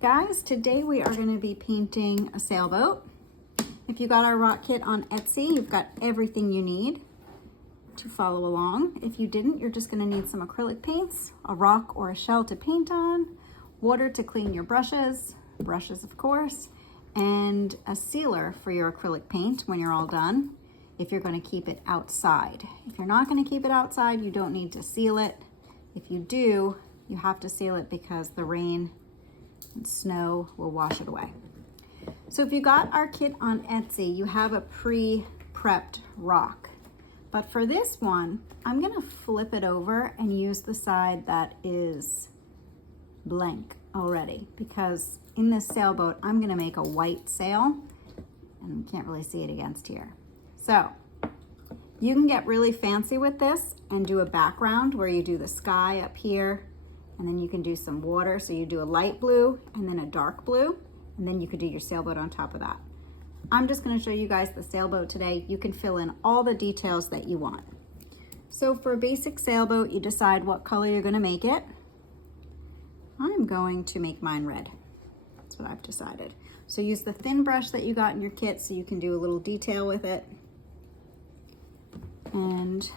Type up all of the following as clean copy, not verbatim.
Guys, today we are going to be painting a sailboat. If you got our rock kit on Etsy, you've got everything you need to follow along. If you didn't, you're just going to need some acrylic paints, a rock or a shell to paint on, water to clean your brushes of course, and a sealer for your acrylic paint when you're all done, if you're going to keep it outside. If you're not going to keep it outside, you don't need to seal it. If you do, you have to seal it because the rain and snow will wash it away. So if you got our kit on Etsy, you have a pre-prepped rock. But for this one, I'm gonna flip it over and use the side that is blank already, because in this sailboat, I'm gonna make a white sail, and you can't really see it against here. So you can get really fancy with this and do a background where you do the sky up here, and then you can do some water. So you do a light blue and then a dark blue, and then you could do your sailboat on top of that. I'm just gonna show you guys the sailboat today. You can fill in all the details that you want. So for a basic sailboat, you decide what color you're gonna make it. I'm going to make mine red. That's what I've decided. So use the thin brush that you got in your kit so you can do a little detail with it. And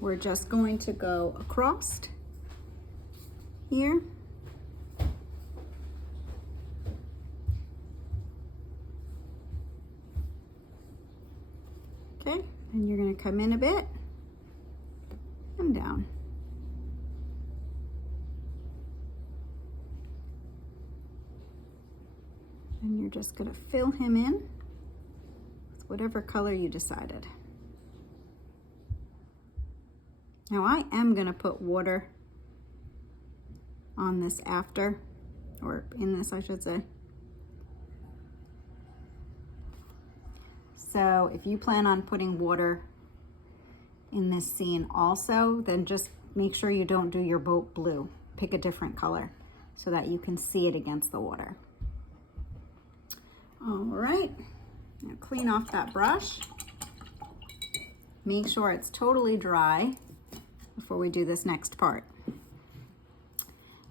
we're just going to go across here. Okay, and you're going to come in a bit and down. And you're just going to fill him in with whatever color you decided. Now I am going to put water on this after, or in this I should say. So if you plan on putting water in this scene also, then just make sure you don't do your boat blue. Pick a different color so that you can see it against the water. All right, now clean off that brush. Make sure it's totally dry before we do this next part.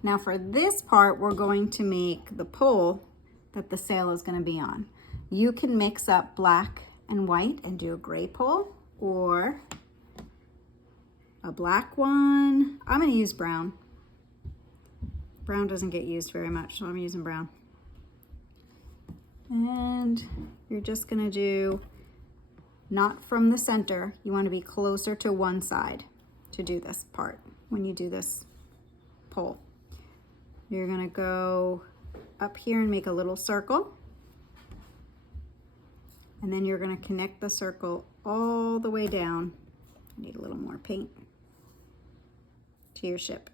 Now for this part, we're going to make the pole that the sail is going to be on. You can mix up black and white and do a gray pole, or a black one. I'm going to use brown. Brown doesn't get used very much, so I'm using brown. And you're just going to do not from the center. You want to be closer to one side to do this part when you do this pole. You're going to go up here and make a little circle. And then you're going to connect the circle all the way down. I need a little more paint to your ship.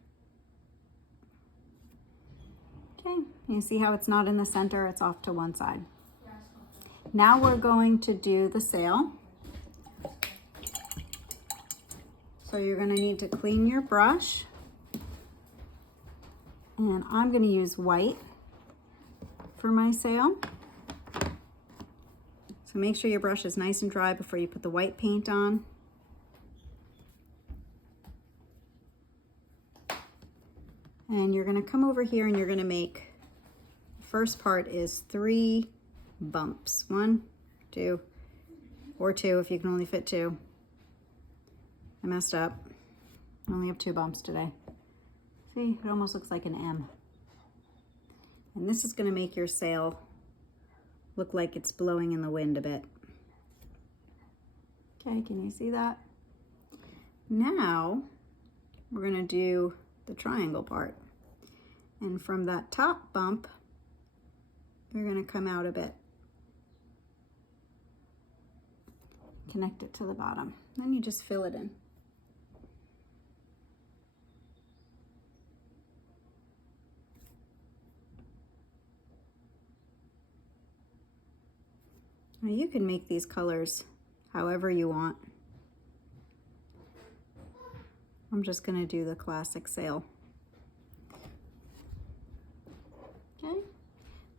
Okay, you see how it's not in the center, it's off to one side. Now we're going to do the sail. So you're going to need to clean your brush. And I'm going to use white for my sail. So make sure your brush is nice and dry before you put the white paint on. And you're going to come over here and you're going to make, the first part is 3 bumps. 1, 2, or 2 if you can only fit 2. I messed up. I only have 2 bumps today. See, it almost looks like an M. And this is going to make your sail look like it's blowing in the wind a bit. Okay, can you see that? Now we're going to do the triangle part. And from that top bump, you're going to come out a bit. Connect it to the bottom. Then you just fill it in. Now you can make these colors however you want. I'm just going to do the classic sail. Okay,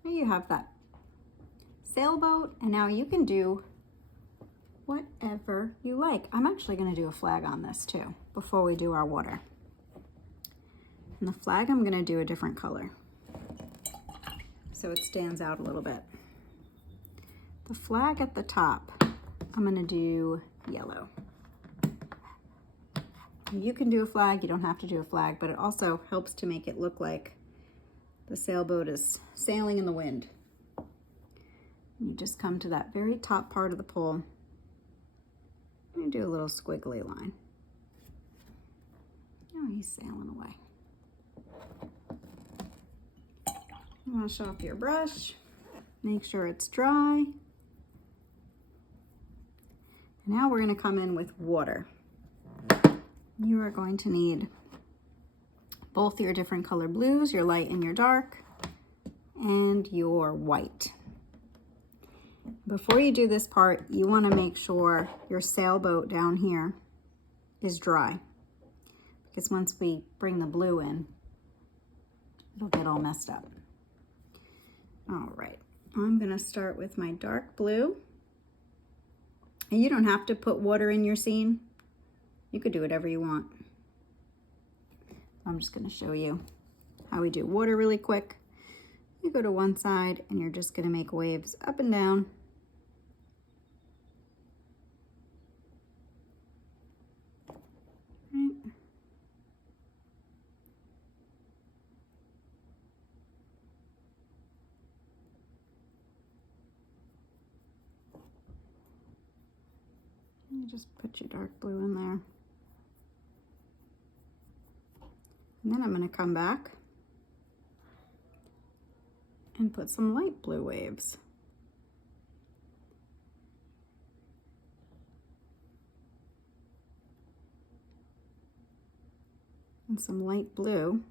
now you have that sailboat, and now you can do whatever you like. I'm actually going to do a flag on this too before we do our water. And the flag, I'm going to do a different color. so it stands out a little bit. The flag at the top, I'm gonna do yellow. You can do a flag, you don't have to do a flag, but it also helps to make it look like the sailboat is sailing in the wind. You just come to that very top part of the pole and do a little squiggly line. Oh, he's sailing away. Wash off your brush, make sure it's dry. Now we're going to come in with water. You are going to need both your different color blues, your light and your dark, and your white. Before you do this part, you want to make sure your sailboat down here is dry, because once we bring the blue in, it'll get all messed up. All right, I'm going to start with my dark blue. And you don't have to put water in your scene. You could do whatever you want. I'm just going to show you how we do water really quick. You go to one side and you're just going to make waves up and down. Right. You just put your dark blue in there. And then I'm going to come back and put some light blue waves. And some light blue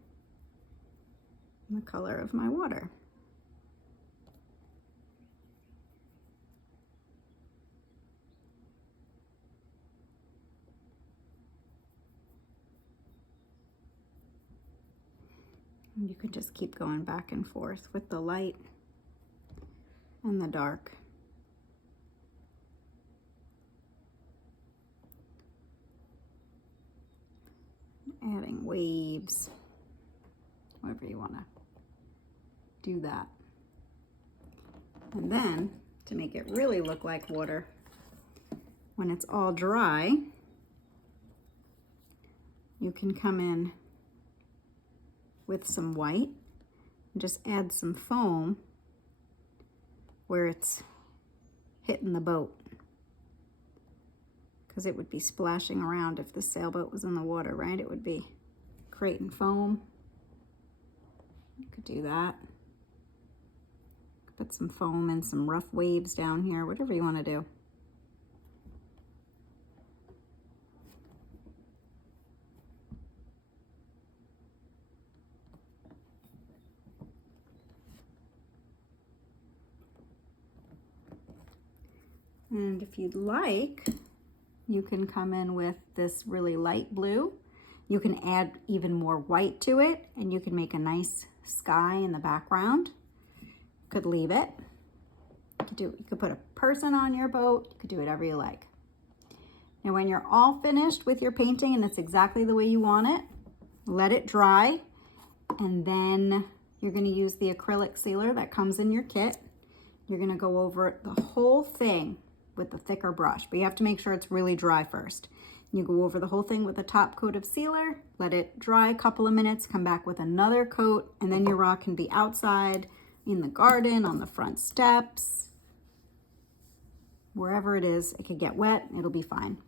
in the color of my water. You can just keep going back and forth with the light and the dark. Adding waves, however you want to do that. And then, to make it really look like water, when it's all dry, you can come in with some white and just add some foam where it's hitting the boat, because it would be splashing around if the sailboat was in the water, right? It would be creating foam. You could do that. Put some foam and some rough waves down here, whatever you want to do. And if you'd like, you can come in with this really light blue. You can add even more white to it, and you can make a nice sky in the background. You could leave it. You could put a person on your boat. You could do whatever you like. Now, when you're all finished with your painting and it's exactly the way you want it, let it dry, and then you're going to use the acrylic sealer that comes in your kit. You're going to go over the whole thing with the thicker brush, but you have to make sure it's really dry first. You go over the whole thing with a top coat of sealer, let it dry a couple of minutes, come back with another coat, and then your rock can be outside, in the garden, on the front steps, wherever it is. It could get wet, it'll be fine.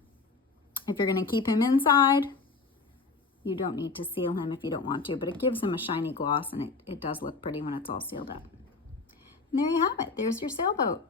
If you're going to keep him inside, you don't need to seal him if you don't want to, but it gives him a shiny gloss, and it does look pretty when it's all sealed up. And there you have it. There's your sailboat.